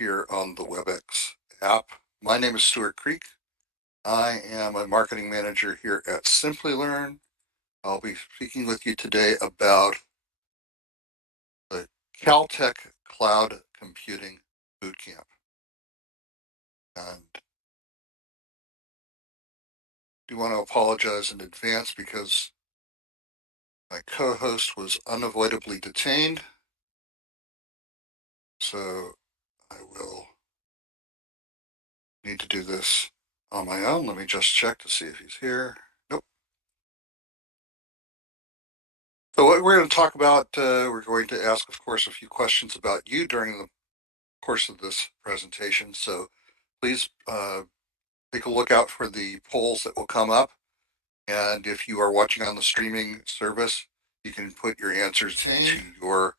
here on the WebEx app. My name is Stuart Creek. I am a marketing manager here at Simplilearn. I'll be speaking with you today about the Caltech Cloud Computing Bootcamp. And I do want to apologize in advance because my co-host was unavoidably detained. So I will need to do this on my own. Let me just check to see if he's here. Nope. So what we're going to talk about, we're going to ask, of course, a few questions about you during the course of this presentation. So please take a look out for the polls that will come up. And if you are watching on the streaming service, you can put your answers into your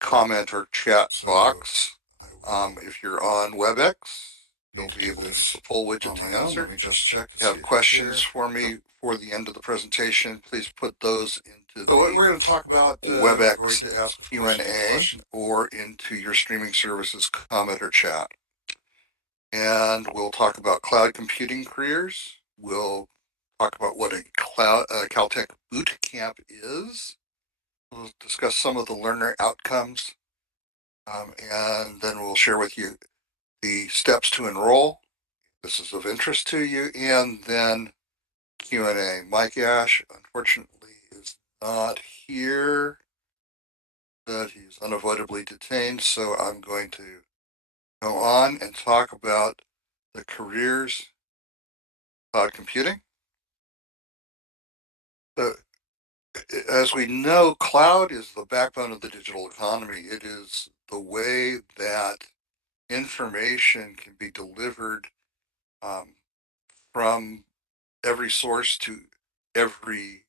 comment or chat box. If you're on WebEx, you'll be able to use the poll widget to answer. Let me just check. If you have questions for me for the end of the presentation, please put those into the we're going to talk about WebEx Q&A or into your streaming services comment or chat. And we'll talk about cloud computing careers. We'll talk about what a Caltech Bootcamp is. We'll discuss some of the learner outcomes. And then we'll share with you the steps to enroll. This is of interest to you. And then Q&A. Mike Ash, unfortunately, is not here, but he's unavoidably detained. So I'm going to go on and talk about the careers cloud computing. So, as we know, cloud is the backbone of the digital economy. It is the way that information can be delivered from every source to every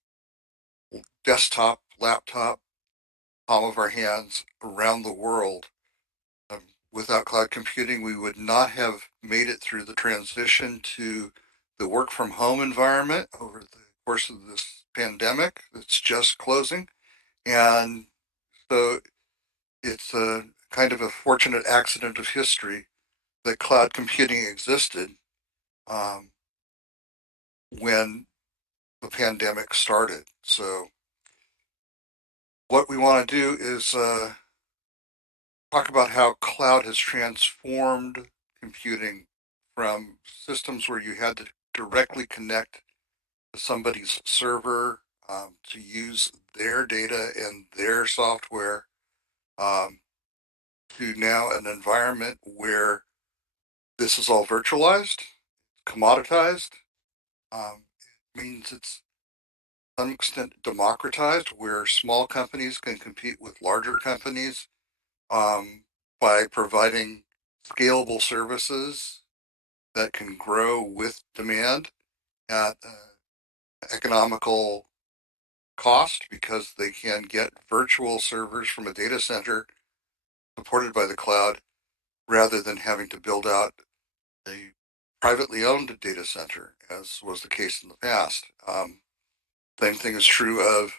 desktop, laptop, palm of our hands around the world. Without cloud computing, we would not have made it through the transition to the work from home environment over the course of this pandemic that's just closing. And so it's a kind of a fortunate accident of history that cloud computing existed when the pandemic started. So what we want to do is talk about how cloud has transformed computing from systems where you had to directly connect to somebody's server to use their data and their software to now an environment where this is all virtualized, commoditized. It means it's to some extent democratized, where small companies can compete with larger companies by providing scalable services that can grow with demand at economical cost because they can get virtual servers from a data center supported by the cloud rather than having to build out a privately owned data center, as was the case in the past. Same thing is true of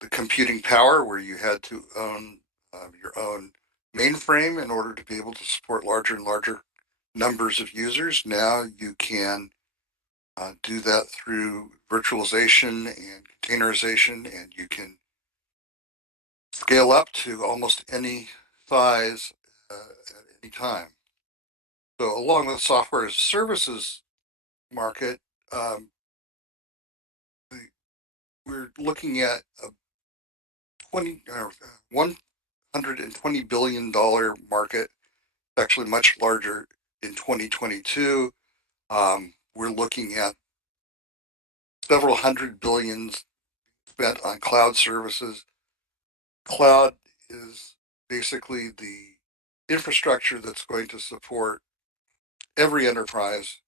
the computing power, where you had to own your own mainframe in order to be able to support larger and larger numbers of users. Now you can do that through virtualization and containerization, and you can scale up to almost any size at any time. So along with the software as services market, we're looking at a $120 billion market, actually much larger in 2022. We're looking at several hundred billions spent on cloud services. Cloud is basically the infrastructure that's going to support every enterprise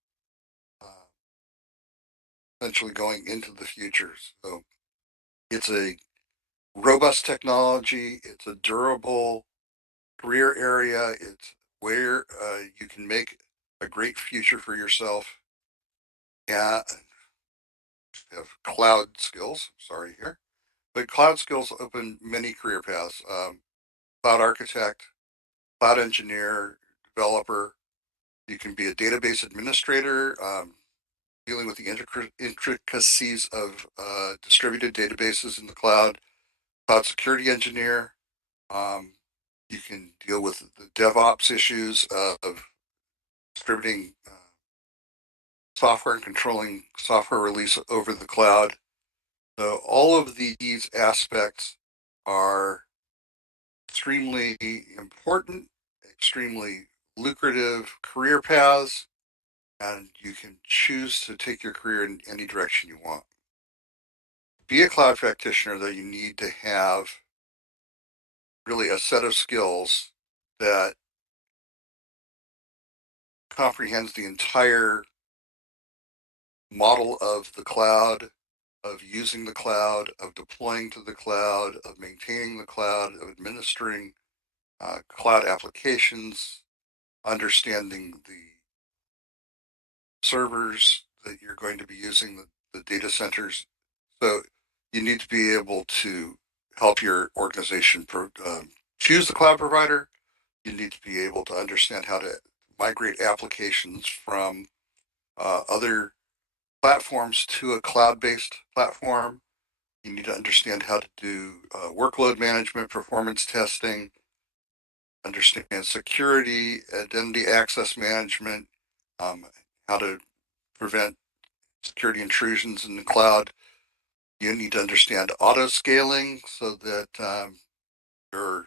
essentially going into the future. So it's a robust technology. It's a durable career area. It's where you can make a great future for yourself. Yeah, have cloud skills. Sorry here, but cloud skills open many career paths. Cloud architect, cloud engineer, developer. You can be a database administrator, dealing with the intricacies of distributed databases in the cloud security engineer. Um, you can deal with the DevOps issues of distributing software and controlling software release over the cloud. So all of these aspects are extremely important, extremely lucrative career paths, and you can choose to take your career in any direction you want. To be a cloud practitioner, though, you need to have really a set of skills that comprehends the entire model of the cloud, of using the cloud, of deploying to the cloud, of maintaining the cloud, of administering cloud applications, understanding the servers that you're going to be using, the data centers. So you need to be able to help your organization choose the cloud provider. You need to be able to understand how to migrate applications from other platforms to a cloud-based platform. You need to understand how to do workload management, performance testing, understand security, identity access management, how to prevent security intrusions in the cloud. You need to understand auto scaling so that your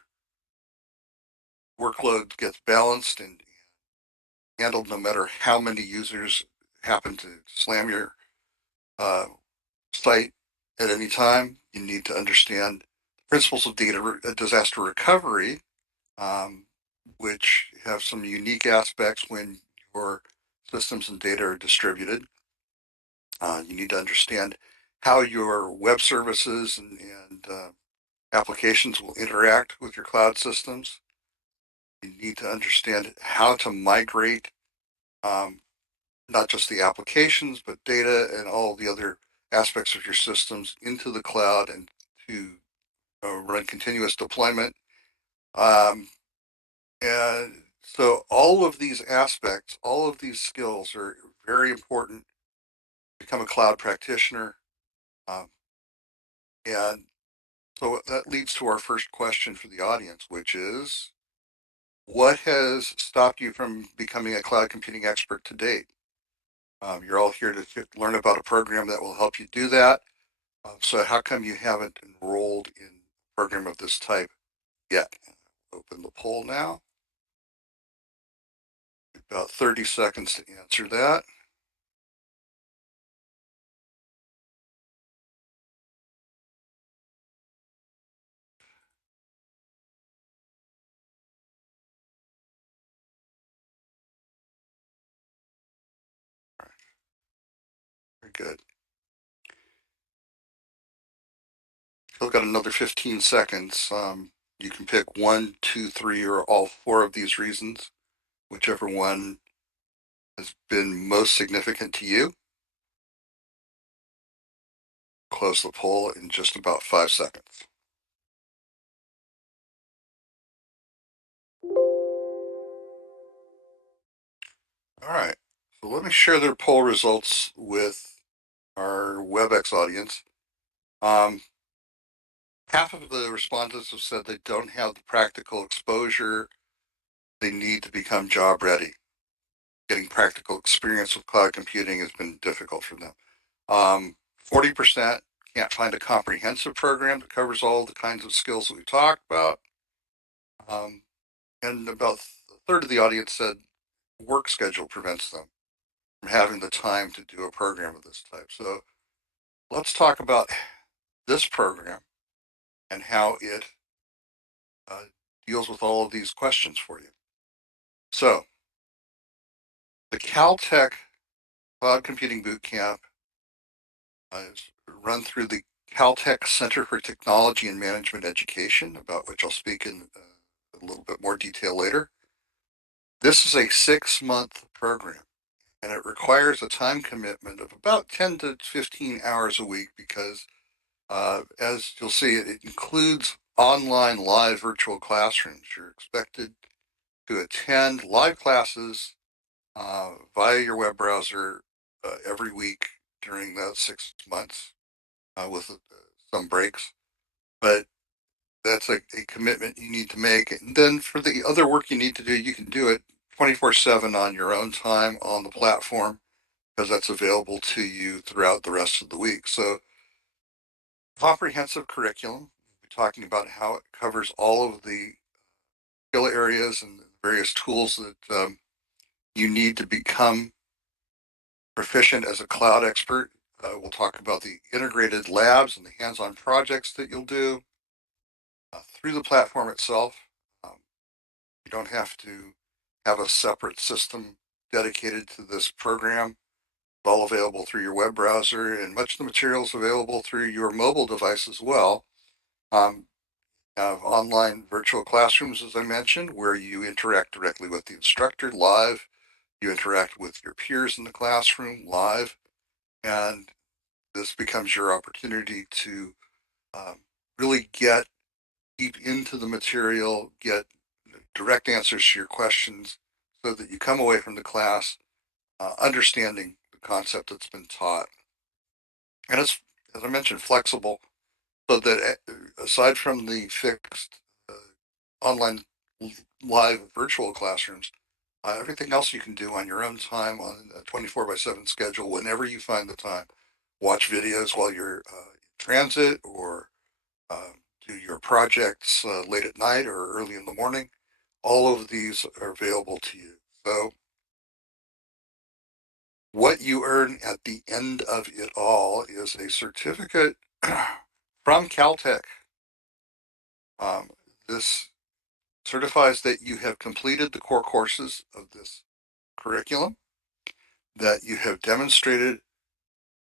workload gets balanced and handled no matter how many users happen to slam your uh, site at any time. You need to understand principles of data disaster recovery, um, which have some unique aspects when your systems and data are distributed. You need to understand how your web services and applications will interact with your cloud systems. You need to understand how to migrate um, not just the applications, but data and all the other aspects of your systems into the cloud and to run continuous deployment. Um, and so all of these aspects, all of these skills are very important to become a cloud practitioner. Um, and so that leads to our first question for the audience, which is, what has stopped you from becoming a cloud computing expert to date? You're all here to learn about a program that will help you do that. So how come you haven't enrolled in a program of this type yet? Open the poll now. About 30 seconds to answer that. Very good. Still got another 15 seconds. You can pick one, two, three, or all four of these reasons, whichever one has been most significant to you. Close the poll in just about 5 seconds. All right, so let me share their poll results with our WebEx audience. Half of the respondents have said they don't have the practical exposure they need to become job ready. Getting practical experience with cloud computing has been difficult for them. 40% can't find a comprehensive program that covers all the kinds of skills that we talked about. And about a third of the audience said work schedule prevents them from having the time to do a program of this type. So let's talk about this program and how it uh, deals with all of these questions for you. So the Caltech Cloud Computing Bootcamp is run through the Caltech Center for Technology and Management Education, about which I'll speak in a little bit more detail later. This is a 6-month program, and it requires a time commitment of about 10 to 15 hours a week because, as you'll see, it includes online live virtual classrooms. You're expected to attend live classes via your web browser every week during that 6 months with some breaks. But that's a commitment you need to make. And then for the other work you need to do, you can do it 24/7 on your own time on the platform because that's available to you throughout the rest of the week. So comprehensive curriculum, we're talking about how it covers all of the skill areas and various tools that you need to become proficient as a cloud expert. We'll talk about the integrated labs and the hands-on projects that you'll do through the platform itself. Um, you don't have to have a separate system dedicated to this program. It's all available through your web browser, and much of the material is available through your mobile device as well. Um, have online virtual classrooms, as I mentioned, where you interact directly with the instructor live. You interact with your peers in the classroom live, and this becomes your opportunity to um, really get deep into the material, get direct answers to your questions so that you come away from the class understanding the concept that's been taught. And it's, as I mentioned, flexible so that aside from the fixed online live virtual classrooms, everything else you can do on your own time on a 24/7 schedule whenever you find the time. Watch videos while you're in transit or uh, do your projects late at night or early in the morning. All of these are available to you. So what you earn at the end of it all is a certificate from Caltech. Um, this certifies that you have completed the core courses of this curriculum, that you have demonstrated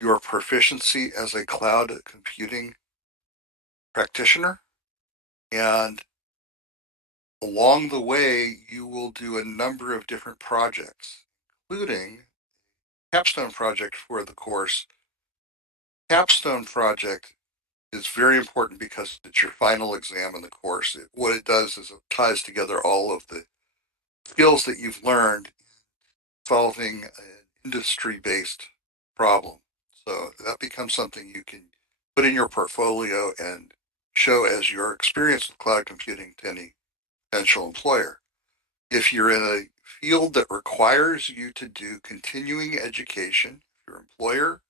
your proficiency as a cloud computing practitioner, and along the way, you will do a number of different projects, including Capstone Project for the course. Capstone Project is very important because it's your final exam in the course. What it does is it ties together all of the skills that you've learned solving an industry-based problem. So that becomes something you can put in your portfolio and show as your experience with cloud computing to any potential employer. If you're in a field that requires you to do continuing education, if your employer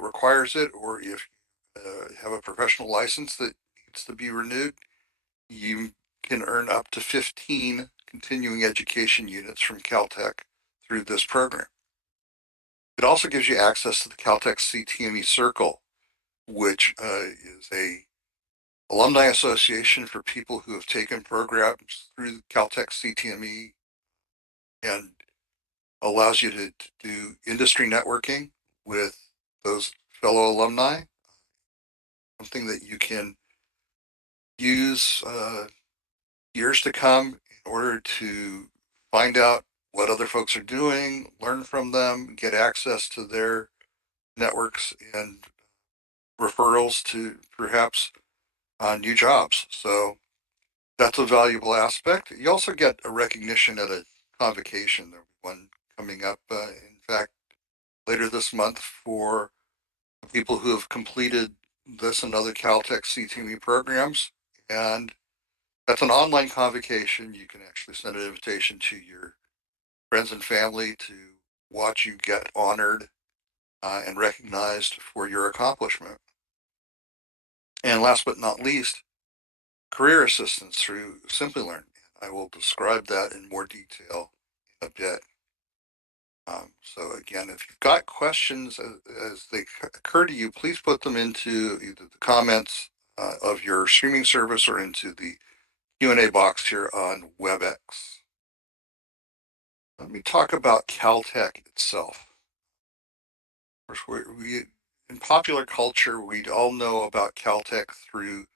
requires it, or if you have a professional license that needs to be renewed, you can earn up to 15 continuing education units from Caltech through this program. It also gives you access to the Caltech CTME Circle, which is a alumni association for people who have taken programs through Caltech CTME and allows you to do industry networking with those fellow alumni, something that you can use years to come in order to find out what other folks are doing, learn from them, get access to their networks and referrals to perhaps new jobs. So that's a valuable aspect. You also get a recognition at a convocation. There'll be one coming up, in fact, later this month for people who have completed this and other Caltech CTME programs. And that's an online convocation. You can actually send an invitation to your friends and family to watch you get honored and recognized for your accomplishment. And last but not least, career assistance through Simplilearn. I will describe that in more detail in a bit. So again, if you've got questions as they occur to you, please put them into either the comments of your streaming service or into the Q&A box here on WebEx. Let me talk about Caltech itself. Of course, in popular culture, we all know about Caltech through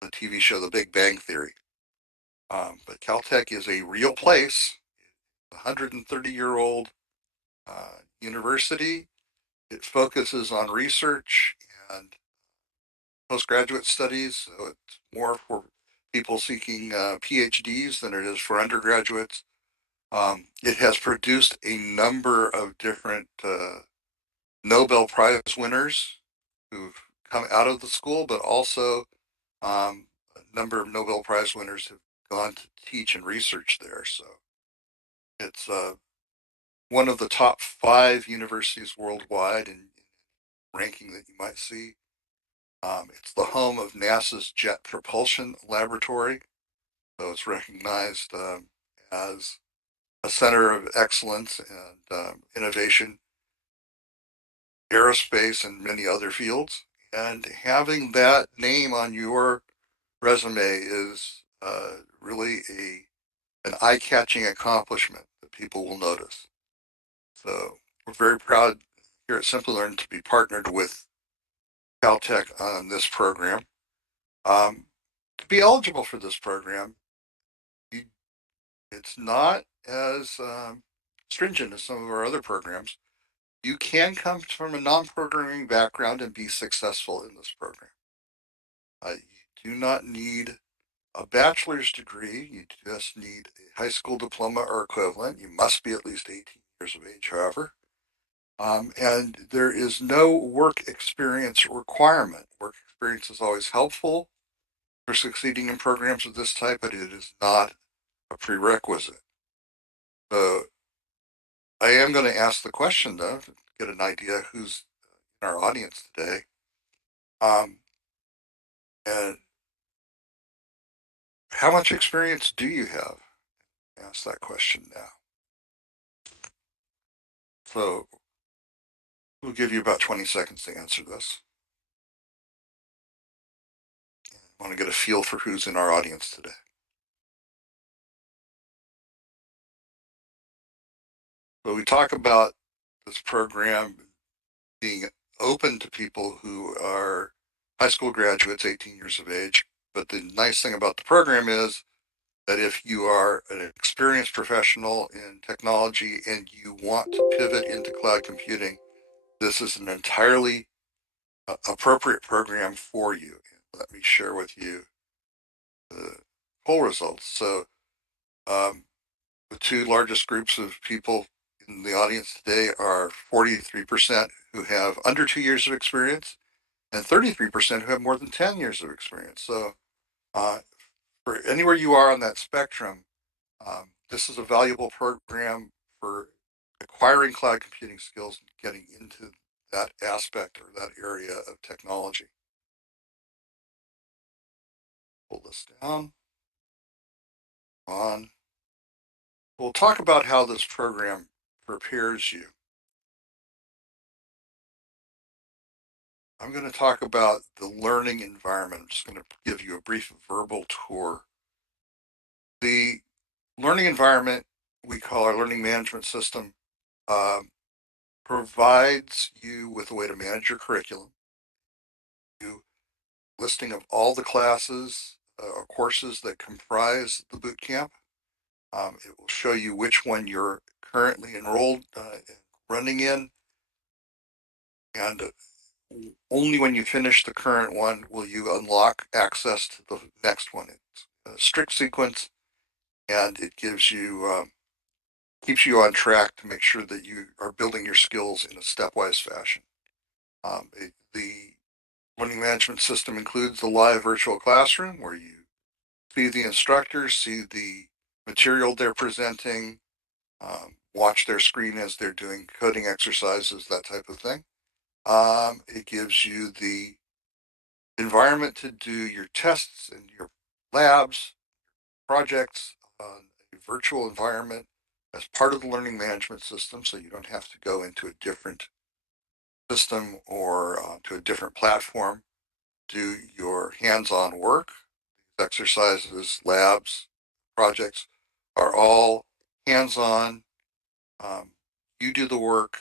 the TV show The Big Bang Theory. But Caltech is a real place, a 130-year-old university. It focuses on research and postgraduate studies, so it's more for people seeking PhDs than it is for undergraduates. It has produced a number of different Nobel Prize winners who've come out of the school, but also a number of Nobel Prize winners have gone to teach and research there. So it's one of the top 5 universities worldwide in ranking that you might see. It's the home of NASA's Jet Propulsion Laboratory, so it's recognized as a center of excellence and innovation, aerospace, and many other fields. And having that name on your resume is really an eye-catching accomplishment that people will notice. So we're very proud here at Simplilearn to be partnered with Caltech on this program. To be eligible for this program, you, it's not as stringent as some of our other programs. You can come from a non-programming background and be successful in this program. You do not need a bachelor's degree. You just need a high school diploma or equivalent. You must be at least 18 years of age, however. And there is no work experience requirement. Work experience is always helpful for succeeding in programs of this type, but it is not a prerequisite. So I am going to ask the question, though, to get an idea who's in our audience today. And how much experience do you have? Ask that question now. So we'll give you about 20 seconds to answer this. I want to get a feel for who's in our audience today. So we talk about this program being open to people who are high school graduates, 18 years of age. But the nice thing about the program is that if you are an experienced professional in technology and you want to pivot into cloud computing, this is an entirely appropriate program for you. Let me share with you the poll results. So the 2 largest groups of people in the audience today are 43% who have under 2 years of experience and 33% who have more than 10 years of experience. So for anywhere you are on that spectrum, this is a valuable program for acquiring cloud computing skills and getting into that aspect or that area of technology. Pull this down. On. We'll talk about how this program prepares you. I'm going to talk about the learning environment. I'm just going to give you a brief verbal tour. The learning environment we call our learning management system provides you with a way to manage your curriculum, you listing of all the classes or courses that comprise the boot camp. It will show you which one you're currently enrolled running in, and only when you finish the current one will you unlock access to the next one. It's a strict sequence, and it gives you keeps you on track to make sure that you are building your skills in a stepwise fashion. The learning management system includes the live virtual classroom where you see the instructors, see the material they're presenting, watch their screen as they're doing coding exercises, that type of thing. It gives you the environment to do your tests and your labs, projects on a virtual environment as part of the learning management system, so you don't have to go into a different system or to a different platform. Do your hands-on work. Exercises, labs, projects are all hands-on. You do the work.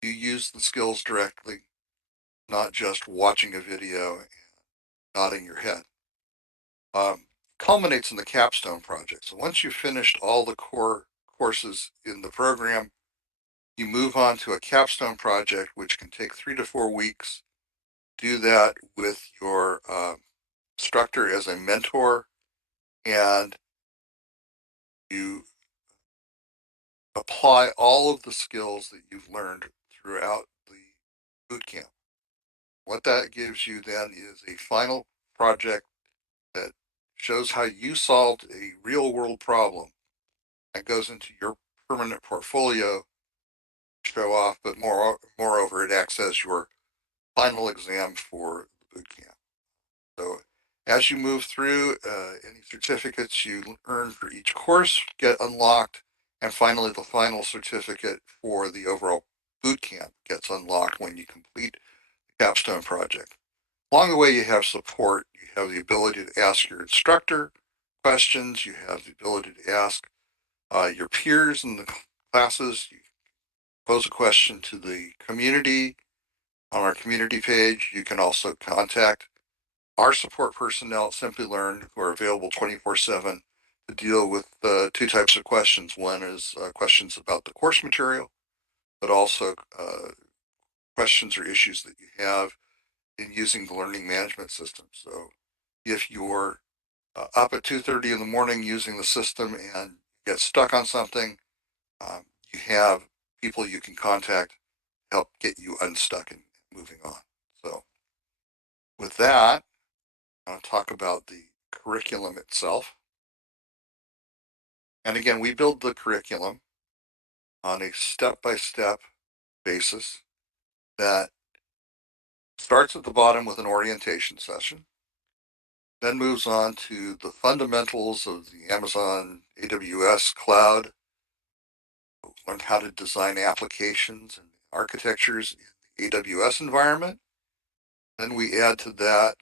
You use the skills directly, not just watching a video and nodding your head. Culminates in the Capstone Project. So once you've finished all the core courses in the program, you move on to a Capstone Project, which can take 3 to 4 weeks. Do that with your instructor as a mentor. and you apply all of the skills that you've learned throughout the boot camp. What that gives you then is a final project that shows how you solved a real world problem that goes into your permanent portfolio to show off, but moreover, it acts as your final exam for the boot camp. So as you move through, any certificates you earn for each course get unlocked, and finally the final certificate for the overall boot camp gets unlocked when you complete the Capstone Project. Along the way, you have support. You have the ability to ask your instructor questions. You have the ability to ask your peers in the classes. You pose a question to the community on our community page. You can also contact our support personnel at Simplilearn, who are available 24/7 to deal with two types of questions. One is questions about the course material, but also questions or issues that you have in using the learning management system. So if you're up at 2:30 in the morning using the system and get stuck on something, you have people you can contact to help get you unstuck and moving on. So with that, I'll talk about the curriculum itself. And again, we build the curriculum on a step-by-step basis that starts at the bottom with an orientation session, then moves on to the fundamentals of the Amazon AWS cloud, learn how to design applications and architectures in the AWS environment. Then we add to that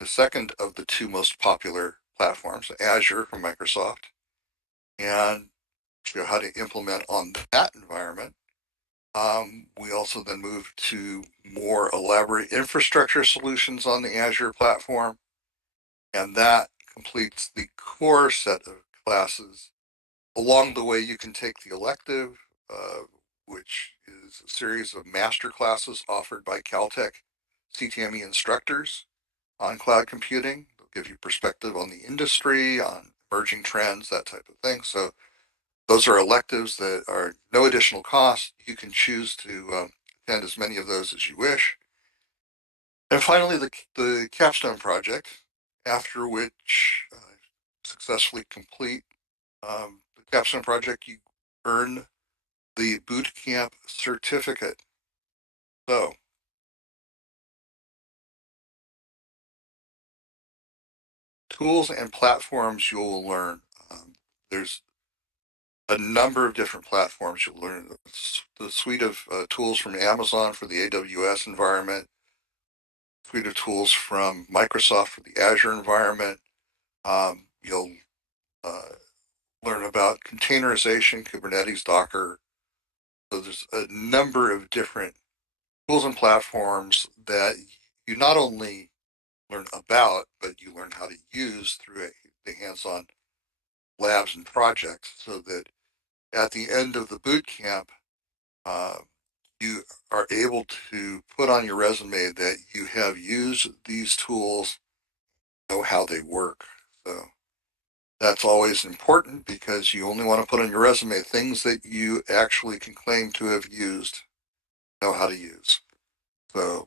the second of the two most popular platforms, Azure from Microsoft, and show how to implement on that environment. We also then move to more elaborate infrastructure solutions on the Azure platform, and that completes the core set of classes. Along the way, you can take the elective, which is a series of master classes offered by Caltech CTME instructors on cloud computing. They'll give you perspective on the industry, on emerging trends, that type of thing. So those are electives that are no additional cost. You can choose to attend as many of those as you wish. And finally, the Capstone Project, after which successfully complete the Capstone Project, you earn the Bootcamp certificate. So, tools and platforms you'll learn. There's a number of different platforms you'll learn. The suite of tools from Amazon for the AWS environment, suite of tools from Microsoft for the Azure environment. You'll learn about containerization, Kubernetes, Docker. So there's a number of different tools and platforms that you not only learn about, but you learn how to use through the hands-on labs and projects, so that at the end of the boot camp, uh, you are able to put on your resume that you have used these tools, know how they work. So that's always important, because you only want to put on your resume things that you actually can claim to have used, know how to use. So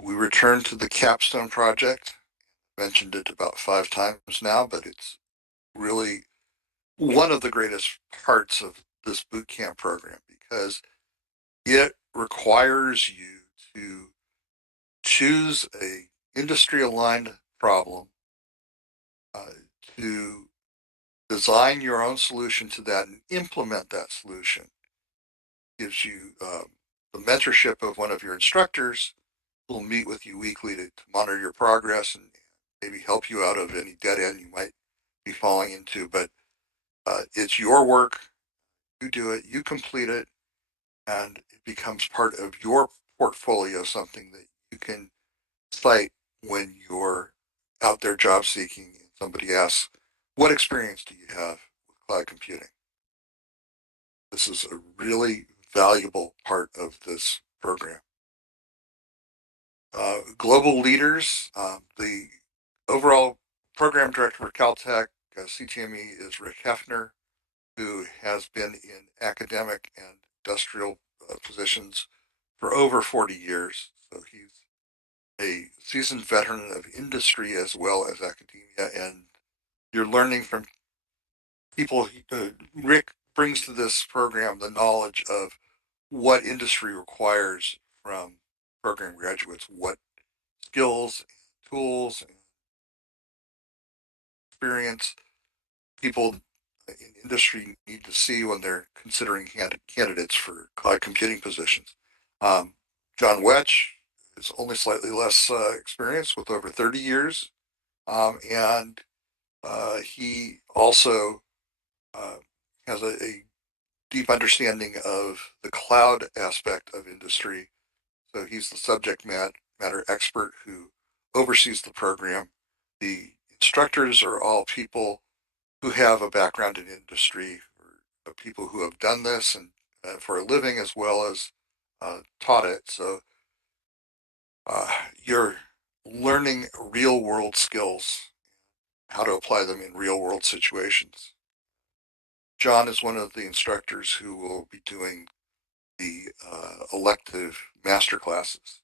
we return to the Capstone Project. Mentioned it about 5 times now, but it's really one of the greatest parts of this bootcamp program, because it requires you to choose a industry aligned problem, uh, to design your own solution to that and implement that solution. Gives you the mentorship of one of your instructors who will meet with you weekly to monitor your progress and maybe help you out of any dead end you might be falling into. But it's your work. You do it, you complete it, and it becomes part of your portfolio, something that you can cite when you're out there job seeking and somebody asks, what experience do you have with cloud computing? This is a really valuable part of this program. Global leaders, the Overall program director for Caltech, CTME, is Rick Hefner, who has been in academic and industrial positions for over 40 years. So he's a seasoned veteran of industry as well as academia, and you're learning from people. Rick brings to this program the knowledge of what industry requires from program graduates, what skills, tools, and experience people in industry need to see when they're considering candidates for cloud computing positions. Um, John Wetch is only slightly less experienced with over 30 years, and he also uh, has a deep understanding of the cloud aspect of industry. So he's the subject matter expert who oversees the program. The instructors are all people who have a background in industry, or people who have done this and for a living as well as taught it. So uh, you're learning real world skills, how to apply them in real world situations. John is one of the instructors who will be doing the elective master classes.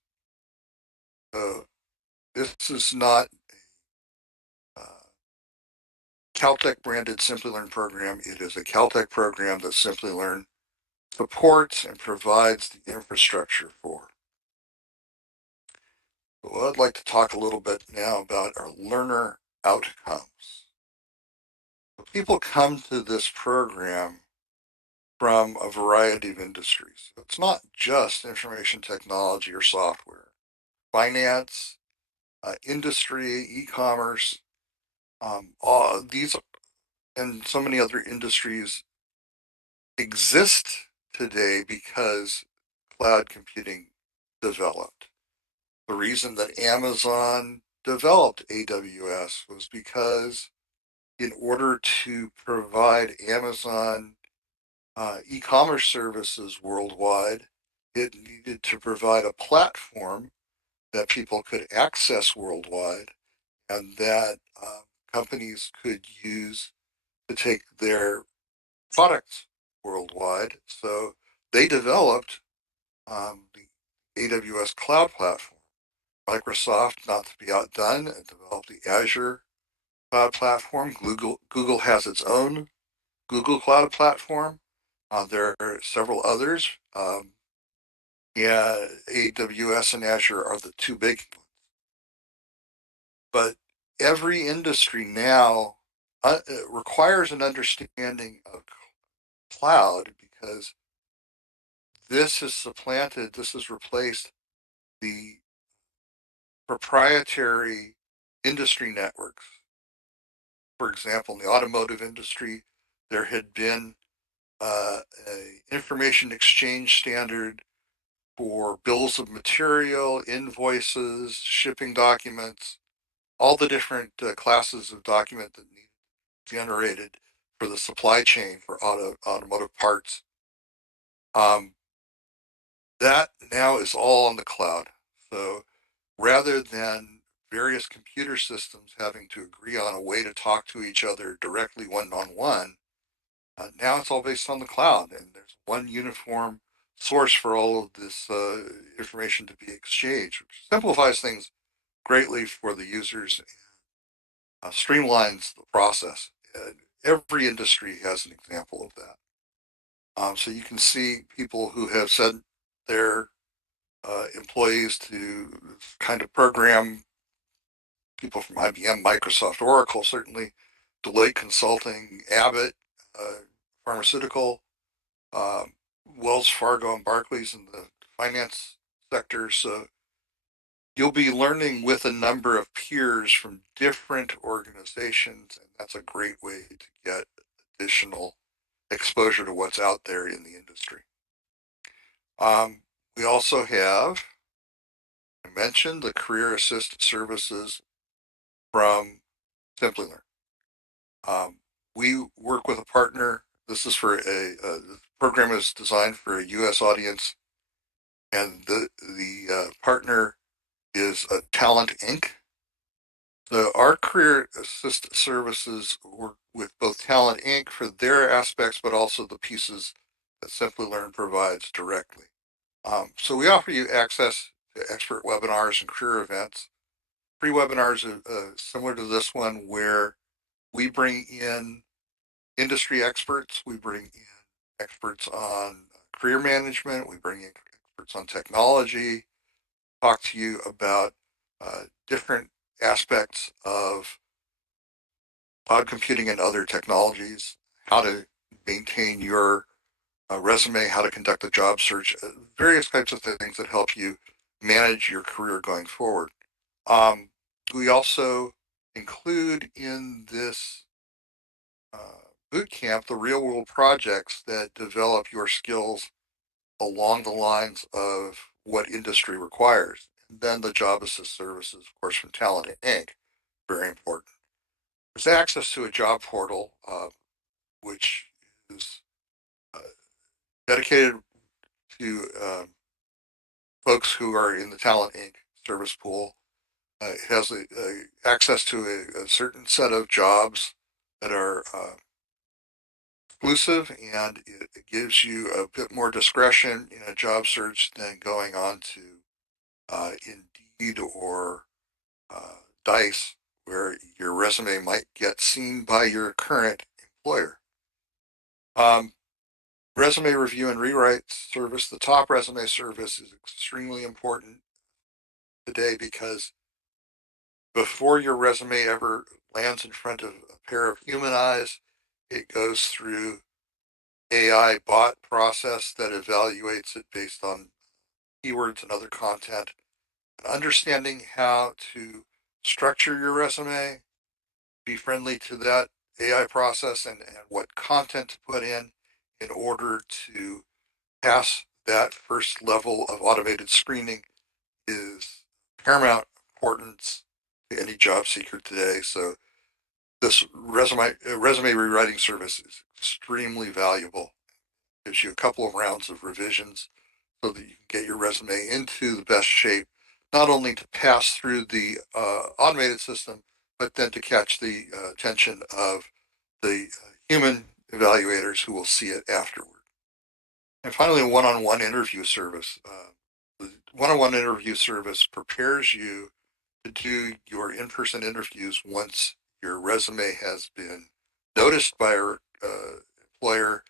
So this is not a Caltech branded Simplilearn program. It is a Caltech program that Simplilearn supports and provides the infrastructure for. Well, I'd like to talk a little bit now about our learner outcomes. People come to this program from a variety of industries. It's not just information technology or software. Finance, industry, e-commerce, all these and so many other industries exist today because cloud computing developed. The reason that Amazon developed AWS was because in order to provide Amazon e-commerce services worldwide, it needed to provide a platform that people could access worldwide and that companies could use to take their products worldwide. So they developed the AWS cloud platform. Microsoft, not to be outdone, developed the Azure cloud platform. Google has its own Google Cloud platform. There are several others. Yeah, AWS and Azure are the two big ones. But every industry now requires an understanding of cloud because this has replaced the proprietary industry networks. For example, in the automotive industry, there had been an information exchange standard for bills of material, invoices, shipping documents, all the different classes of document that need generated for the supply chain for automotive parts. Um, that now is all on the cloud. So rather than various computer systems having to agree on a way to talk to each other directly one on one, now it's all based on the cloud, and there's one uniform source for all of this information to be exchanged, which simplifies things greatly for the users, streamlines the process. Every industry has an example of that. So you can see people who have sent their employees to kind of program people from IBM, Microsoft, Oracle, certainly, Deloitte Consulting, Abbott, Pharmaceutical, um, Wells Fargo and Barclays in the finance sector. So you'll be learning with a number of peers from different organizations, and that's a great way to get additional exposure to what's out there in the industry. We also have, I mentioned, the career assist services from Simplilearn. We work with a partner. This is for the program is designed for a U.S. audience, and the partner is Talent Inc. Our career assist services work with both Talent Inc. for their aspects, but also the pieces that Simplilearn provides directly. So we offer you access to expert webinars and career events. Free webinars are similar to this one, where we bring in industry experts, we bring in experts on career management, we bring in experts on technology, talk to you about different aspects of cloud computing and other technologies, how to maintain your resume, how to conduct a job search, various types of things that help you manage your career going forward. We also include in this boot camp the real world projects that develop your skills along the lines of what industry requires. And then the job assist services, of course, from Talent Inc., very important. There's access to a job portal, which is uh, dedicated to folks who are in the Talent Inc. service pool. It has access to a certain set of jobs that are exclusive, and it gives you a bit more discretion in a job search than going on to Indeed or Dice, where your resume might get seen by your current employer. Resume review and rewrite service, the top resume service, is extremely important today, because before your resume ever lands in front of a pair of human eyes, it goes through AI bot process that evaluates it based on keywords and other content. Understanding how to structure your resume, be friendly to that AI process, and what content to put in order to pass that first level of automated screening is paramount importance to any job seeker today. So this resume rewriting service is extremely valuable. Gives you a couple of rounds of revisions so that you can get your resume into the best shape, not only to pass through the automated system, but then to catch the attention of the human evaluators who will see it afterward. And finally, a one-on-one interview service. The one-on-one interview service prepares you to do your in-person interviews once your resume has been noticed by your employer.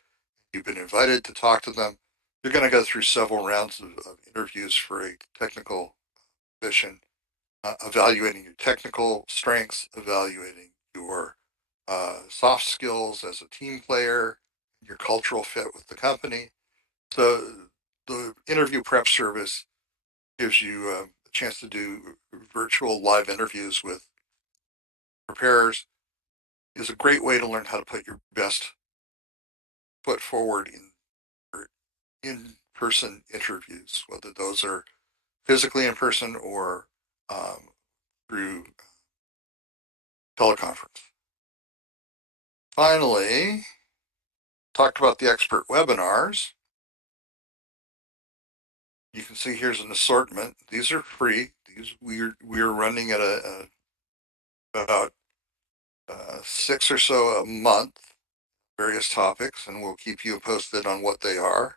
You've been invited to talk to them. You're going to go through several rounds of interviews for a technical position, evaluating your technical strengths, evaluating your soft skills as a team player, your cultural fit with the company. So the interview prep service gives you a chance to do virtual live interviews with preparers. Is a great way to learn how to put your best foot forward in-person interviews, whether those are physically in person or through teleconference. Finally, talked about the expert webinars. You can see here's an assortment. These are free. These we're running at about 6 or so a month, various topics, and we'll keep you posted on what they are.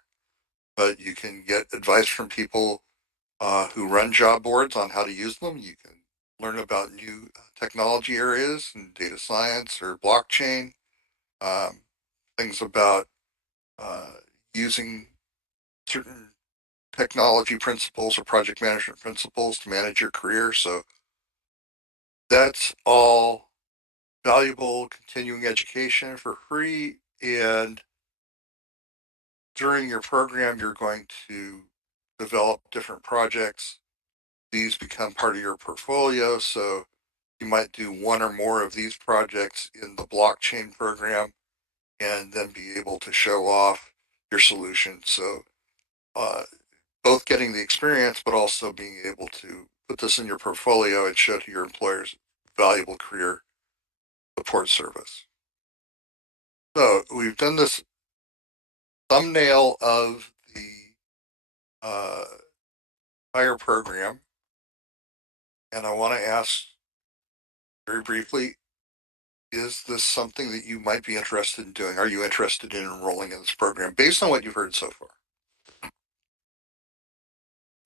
But you can get advice from people who run job boards on how to use them. You can learn about new technology areas in data science or blockchain, um, things about uh, using certain technology principles or project management principles to manage your career. So that's all valuable continuing education for free. And during your program, you're going to develop different projects. These become part of your portfolio. So you might do one or more of these projects in the blockchain program and then be able to show off your solution. So uh, both getting the experience, but also being able to put this in your portfolio and show to your employers valuable career support service. So we've done this thumbnail of the uh, entire program, and I want to ask very briefly, is this something that you might be interested in doing? Are you interested in enrolling in this program based on what you've heard so far?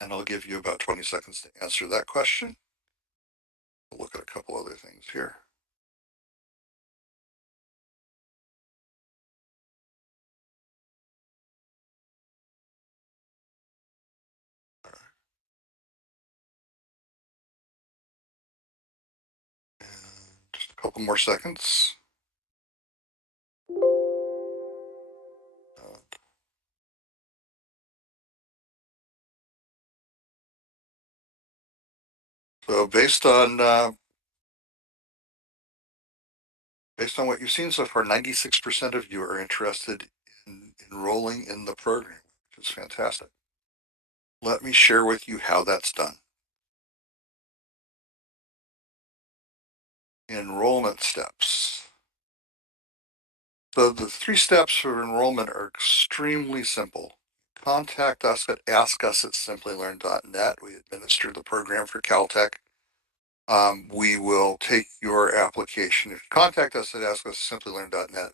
And I'll give you about 20 seconds to answer that question. We'll look at a couple other things here. And just a couple more seconds. So based on what you've seen so far, 96% of you are interested in enrolling in the program, which is fantastic. Let me share with you how that's done. Enrollment steps. So the 3 steps for enrollment are extremely simple. Contact us at askus@simplilearn.net. We administer the program for Caltech. We will take your application. If you contact us at askus@simplilearn.net,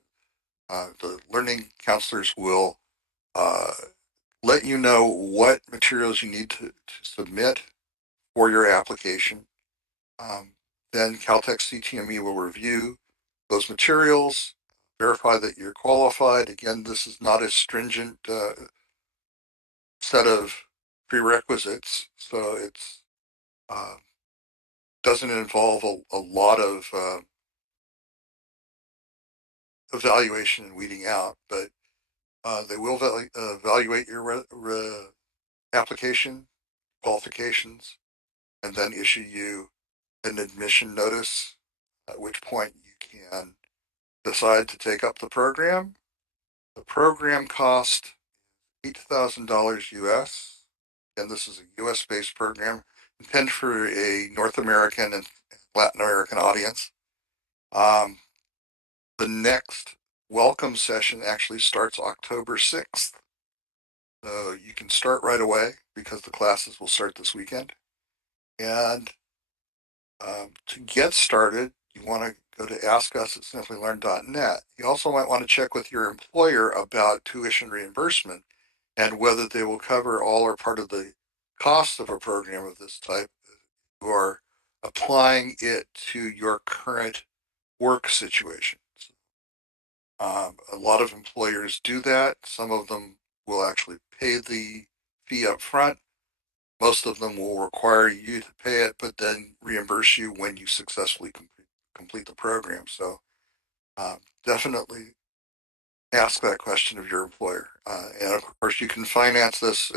the learning counselors will let you know what materials you need to submit for your application. Then Caltech CTME will review those materials, verify that you're qualified. Again, this is not a stringent set of prerequisites, so it's doesn't involve a lot of evaluation and weeding out, but they will evaluate your application qualifications and then issue you an admission notice, at which point you can decide to take up the program. The program cost $8,000 US, and this is a US based program intended for a North American and Latin American audience. The next welcome session actually starts October 6th. So you can start right away because the classes will start this weekend. And to get started, you want to go to askus@simplilearn.net. You also might want to check with your employer about tuition reimbursement and whether they will cover all or part of the cost of a program of this type if you are applying it to your current work situation. A lot of employers do that. Some of them will actually pay the fee up front. Most of them will require you to pay it, but then reimburse you when you successfully complete the program. So definitely ask that question of your employer. And of course, you can finance this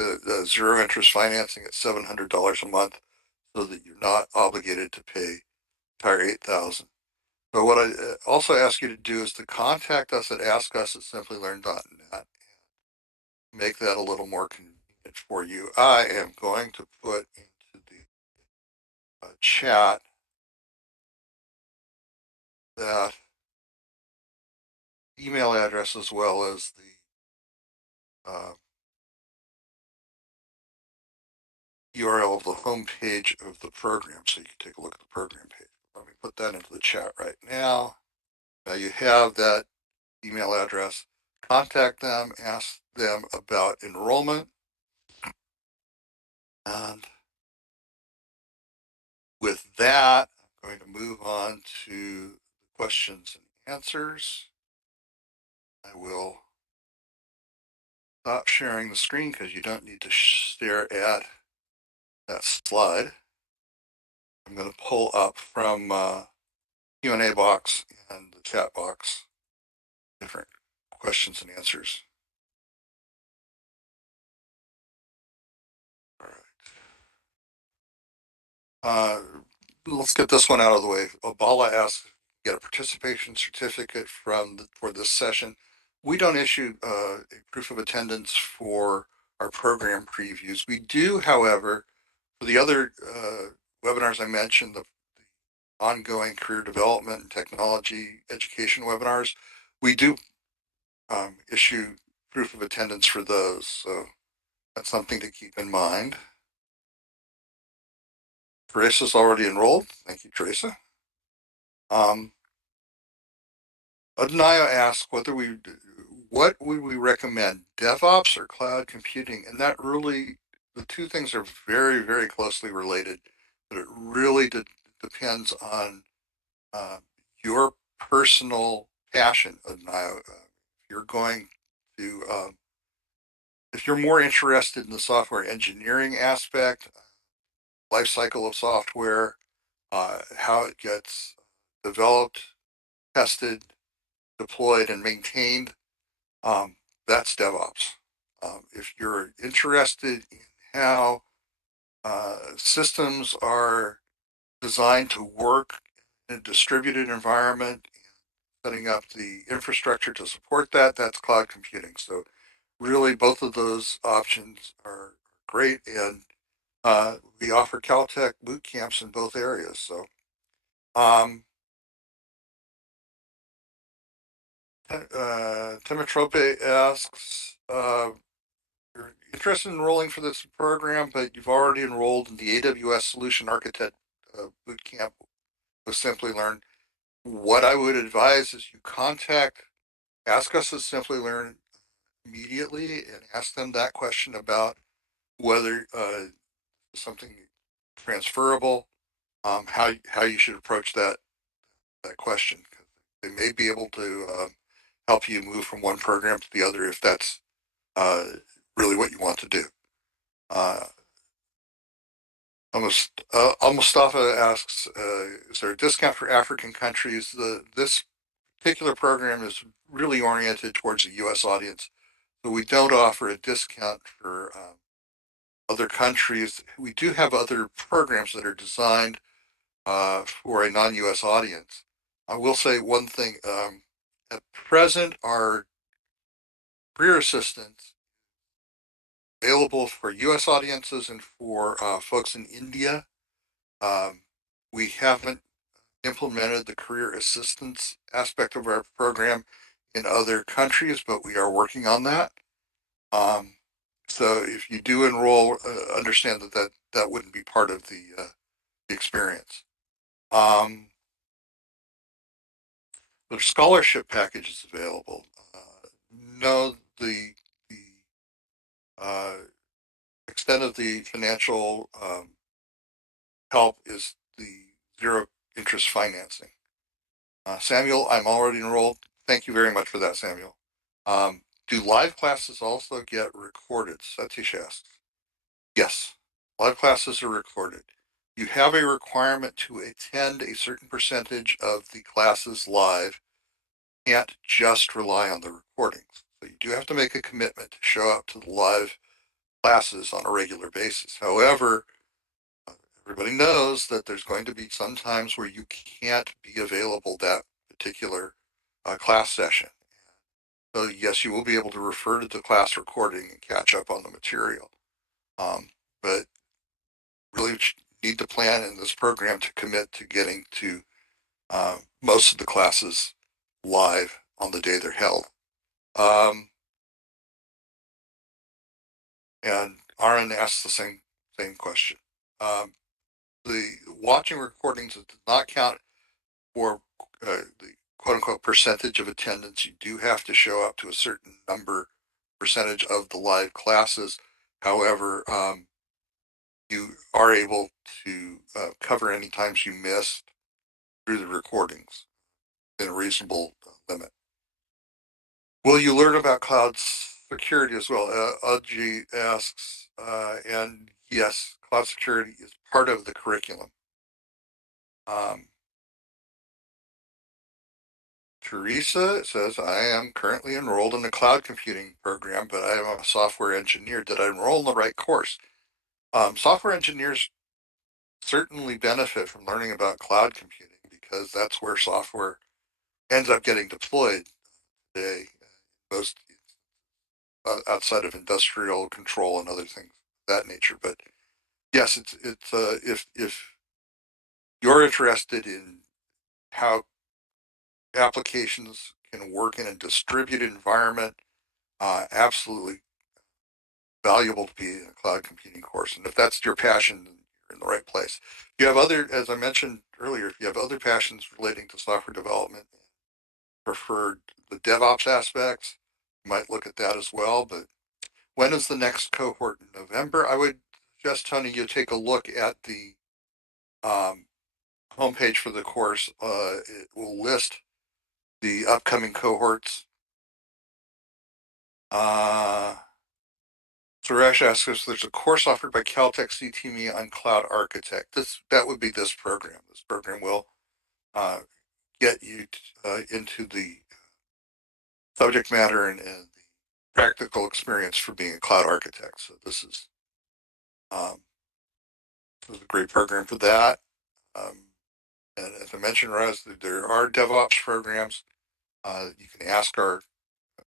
zero interest financing at $700 a month so that you're not obligated to pay entire $8,000. But what I also ask you to do is to contact us at askus@simplilearn.net. Make that a little more convenient for you. I am going to put into the chat that email address as well as the URL of the home page of the program so you can take a look at the program page. Let me put that into the chat right now. Now you have that email address. Contact them, ask them about enrollment. And with that, I'm going to move on to questions and answers. I will stop sharing the screen because you don't need to stare at that slide. I'm going to pull up from Q&A box and the chat box different questions and answers. All right. Let's get this one out of the way. Obala asks, get a participation certificate for this session. We don't issue a proof of attendance for our program previews. We do, however, for the other webinars I mentioned, the ongoing career development and technology education webinars, we do issue proof of attendance for those. So that's something to keep in mind. Teresa's already enrolled. Thank you, Teresa. Adnaya asks what would we recommend, DevOps or cloud computing? And that really, the two things are very, very closely related, but it really depends on uh, your personal passion, Adnaya. If you're going to, if you're more interested in the software engineering aspect, life cycle of software, how it gets developed, tested, deployed, and maintained, um, that's DevOps. If you're interested in how systems are designed to work in a distributed environment, setting up the infrastructure to support that, that's cloud computing. So really both of those options are great, and we offer Caltech boot camps in both areas. So um, Timotrope asks, you're interested in enrolling for this program, but you've already enrolled in the AWS Solution Architect Bootcamp with Simplilearn. What I would advise is you ask us at Simplilearn immediately and ask them that question about whether something transferable, how you should approach that question. They may be able to help you move from one program to the other if that's uh, really what you want to do. Uh, Mustafa asks, is there a discount for African countries? This particular program is really oriented towards the U.S. audience, so we don't offer a discount for other countries. We do have other programs that are designed for a non-U.S. audience. I will say one thing. At present, our career assistance available for U.S. audiences and for folks in India. Um, we haven't implemented the career assistance aspect of our program in other countries, but we are working on that. Um, so if you do enroll, understand that wouldn't be part of the experience. Um, there's scholarship packages available. No, the uh, extent of the financial help is the zero interest financing. Samuel, I'm already enrolled. Thank you very much for that, Samuel. Do live classes also get recorded? Satish asks. Yes, live classes are recorded. You have a requirement to attend a certain percentage of the classes live. You can't just rely on the recordings. So you do have to make a commitment to show up to the live classes on a regular basis. However, everybody knows that there's going to be some times where you can't be available that particular class session. So yes, you will be able to refer to the class recording and catch up on the material. But really need to plan in this program to commit to getting to most of the classes live on the day they're held. And Aaron asks the same question. The watching recordings does not count for the quote unquote percentage of attendance. You do have to show up to a certain percentage of the live classes. However, you are able to cover any times you missed through the recordings in a reasonable limit. Will you learn about cloud security as well? Udji asks, and yes, cloud security is part of the curriculum. Um, Teresa says, I am currently enrolled in the cloud computing program, but I am a software engineer. Did I enroll in the right course? Software engineers certainly benefit from learning about cloud computing because that's where software ends up getting deployed today, most outside of industrial control and other things of that nature. But yes, it's if you're interested in how applications can work in a distributed environment, absolutely valuable to be in a cloud computing course. And if that's your passion, then you're in the right place. You have other, as I mentioned earlier, if you have other passions relating to software development, preferred the DevOps aspects, you might look at that as well. But when is the next cohort in November? I would suggest, Tony, you take a look at the um, homepage for the course. It will list the upcoming cohorts. Suresh asks us, there's a course offered by Caltech CTME on Cloud Architect. That would be this program. This program will uh, get you into the subject matter and the practical experience for being a cloud architect. So um, this is a great program for that. Um, and as I mentioned, Roz, there are DevOps programs. You can ask our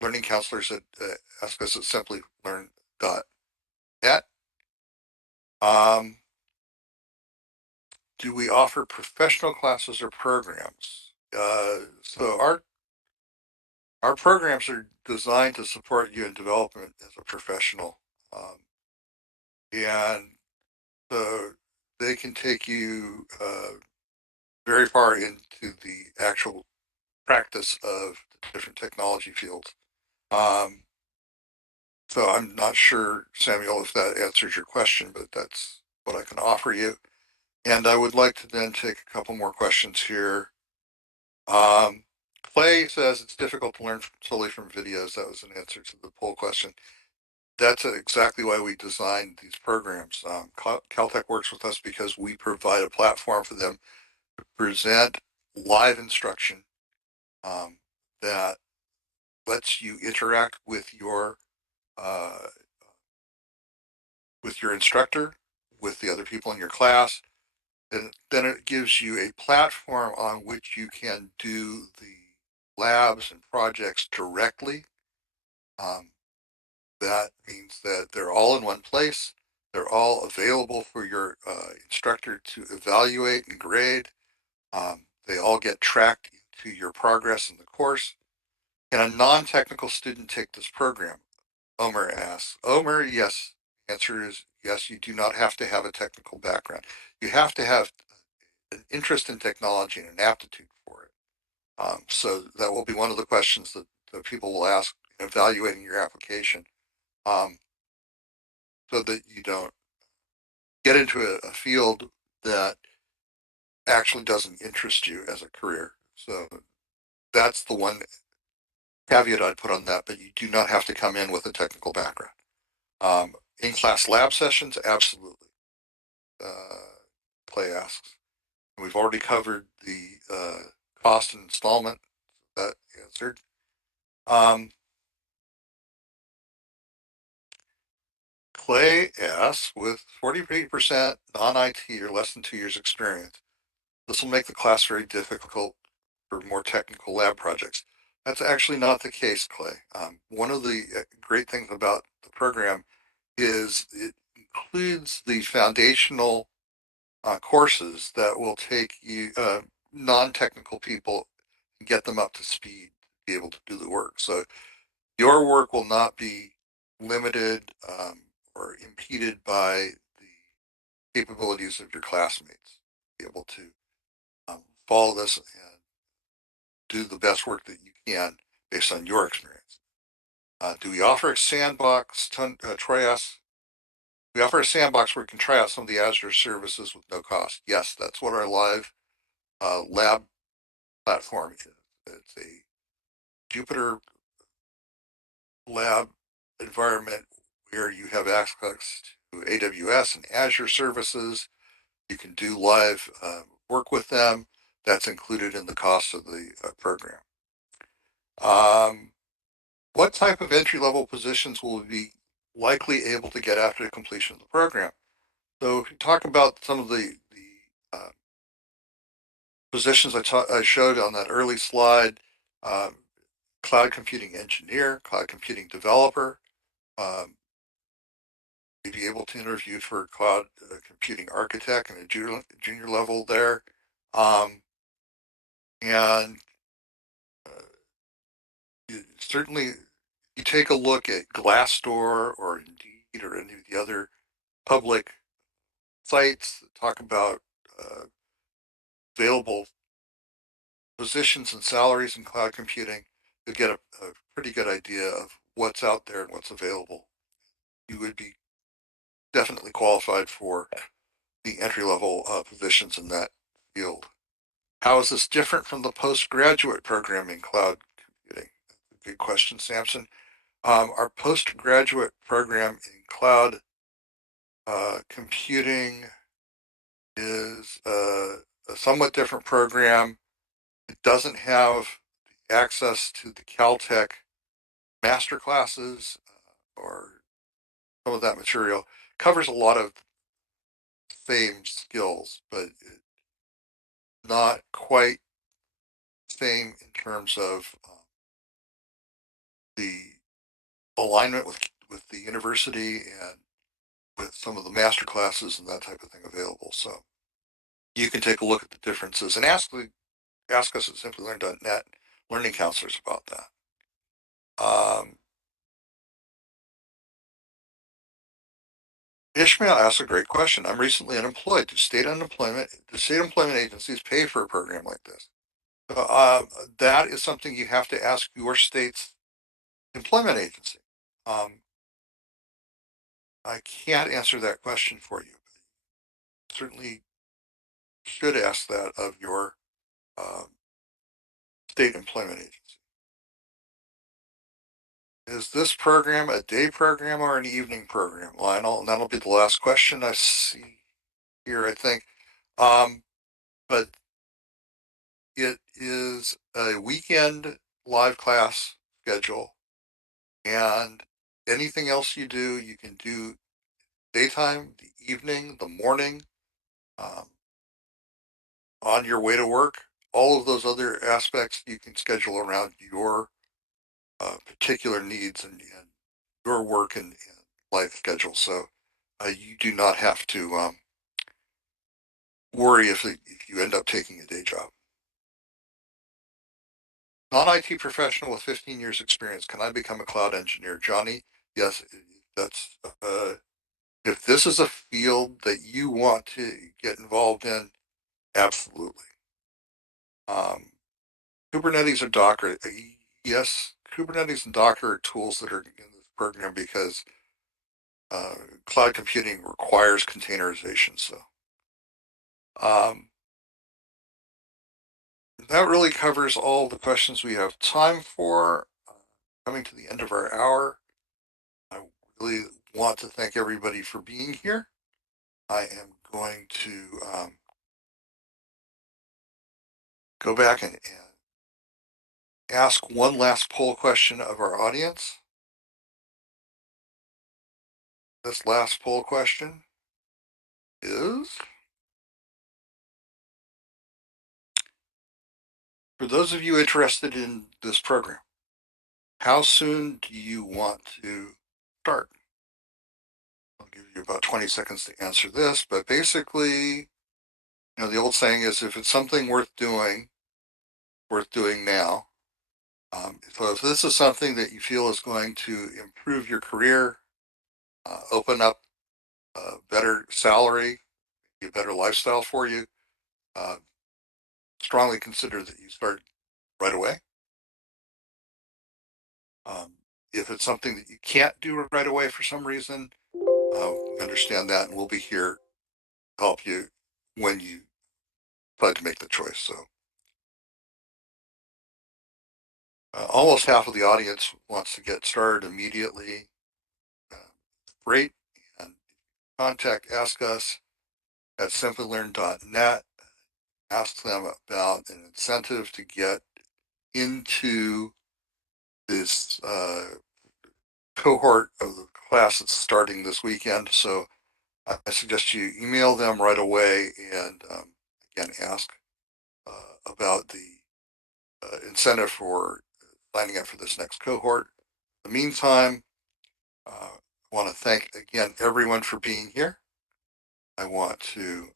learning counselors ask us at simplylearn.net. Do we offer professional classes or programs? So our programs are designed to support you in development as a professional, and so they can take you very far into the actual practice of the different technology fields. Um, so I'm not sure, Samuel, if that answers your question, but that's what I can offer you. And I would like to then take a couple more questions here. Clay says it's difficult to learn solely from videos. That was an answer to the poll question. That's exactly why we designed these programs. Caltech works with us because we provide a platform for them to present live instruction um, that lets you interact uh, with your instructor, with the other people in your class, and then it gives you a platform on which you can do the labs and projects directly. Um, that means that they're all in one place. They're all available for your instructor to evaluate and grade. They all get tracked into your progress in the course. Can a non-technical student take this program? Omer asks. Omer, yes. Answer is yes, you do not have to have a technical background. You have to have an interest in technology and an aptitude for it. So that will be one of the questions that people will ask in evaluating your application, um, so that you don't get into a field that actually doesn't interest you as a career. So that's the one caveat I'd put on that, but you do not have to come in with a technical background. In-class lab sessions, absolutely. Clay asks. We've already covered the cost and installment. That answered. Um, Clay asks, with 40% non-IT or less than 2 years experience, this will make the class very difficult for more technical lab projects. That's actually not the case, Clay. One of the great things about the program is it includes the foundational courses that will take you non-technical people and get them up to speed to be able to do the work. So your work will not be limited or impeded by the capabilities of your classmates. Be able to follow this and do the best work that you can based on your experience. Do we offer a sandbox? Troy asks, we offer a sandbox where you can try out some of the Azure services with no cost. Yes, that's what our live lab platform is. It's a Jupyter lab environment where you have access to AWS and Azure services. You can do live work with them. That's included in the cost of the program. Um, what type of entry level positions will we be likely able to get after the completion of the program? So if you talk about some of the positions I showed on that early slide, um, cloud computing engineer, cloud computing developer, um, you'd be able to interview for cloud computing architect and a junior level there. And certainly you take a look at Glassdoor or Indeed or any of the other public sites that talk about available positions and salaries in cloud computing, you'll get a pretty good idea of what's out there and what's available. You would be definitely qualified for the entry-level positions in that field. How is this different from the postgraduate program in cloud computing? Good question, Samson. Our postgraduate program in cloud computing is a somewhat different program. It doesn't have access to the Caltech master classes or some of that material. Covers a lot of same skills, but not quite same in terms of the alignment with the university and with some of the master classes and that type of thing available. So you can take a look at the differences and ask us at Simplilearn.net learning counselors about that. Ishmael asks a great question. I'm recently unemployed. Do state employment agencies pay for a program like this? That is something you have to ask your state's employment agency. I can't answer that question for you. Certainly should ask that of your state employment agency. Is this program a day program or an evening program, Lionel? And that'll be the last question I see here, I think. But it is a weekend live class schedule, and anything else you do, you can do daytime, the evening, the morning, um, on your way to work. All of those other aspects you can schedule around your particular needs and your work and life schedule. So you do not have to worry if you end up taking a day job. Non-IT professional with 15 years experience, can I become a cloud engineer? Johnny, yes, that's, if this is a field that you want to get involved in, absolutely. Kubernetes or Docker, yes, Kubernetes and Docker are tools that are in this program because uh, cloud computing requires containerization. So um, that really covers all the questions we have time for. Coming to the end of our hour, I really want to thank everybody for being here. I am going to go back and ask one last poll question of our audience. This last poll question is, for those of you interested in this program, how soon do you want to start? I'll give you about 20 seconds to answer this, but basically, the old saying is if it's something worth doing now. So if this is something that you feel is going to improve your career, open up a better salary, a better lifestyle for you, uh, strongly consider that you start right away. If it's something that you can't do right away for some reason, we understand that, and we'll be here to help you when you decide to make the choice. So almost half of the audience wants to get started immediately. Uh, Great. And ask us at simplilearn.net. Ask them about an incentive to get into this cohort of the class that's starting this weekend. So I suggest you email them right away and again ask about the incentive for signing up for this next cohort. In the meantime, I want to thank again everyone for being here. I want to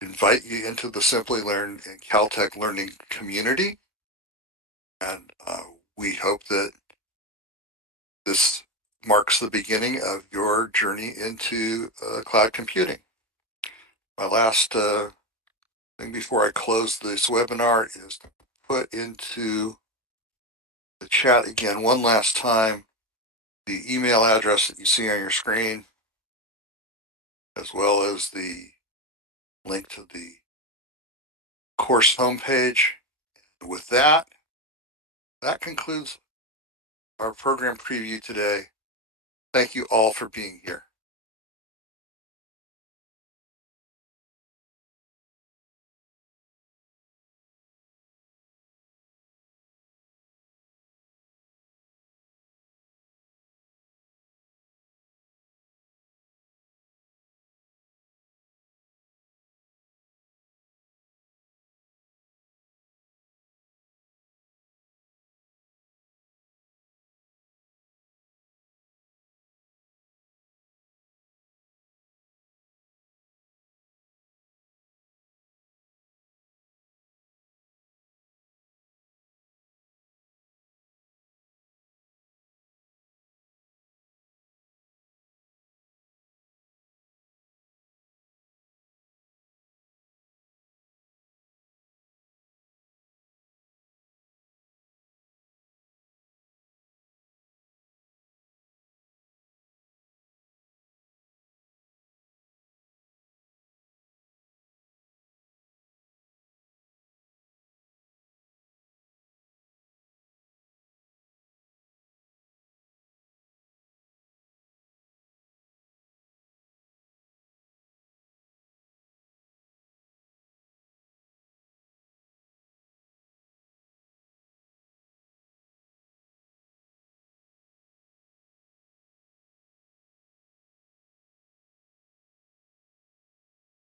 invite you into the Simplilearn and Caltech learning community, and we hope that this marks the beginning of your journey into cloud computing. My last thing before I close this webinar is to put into the chat again one last time the email address that you see on your screen, as well as the link to the course homepage. With that, that concludes our program preview today. Thank you all for being here.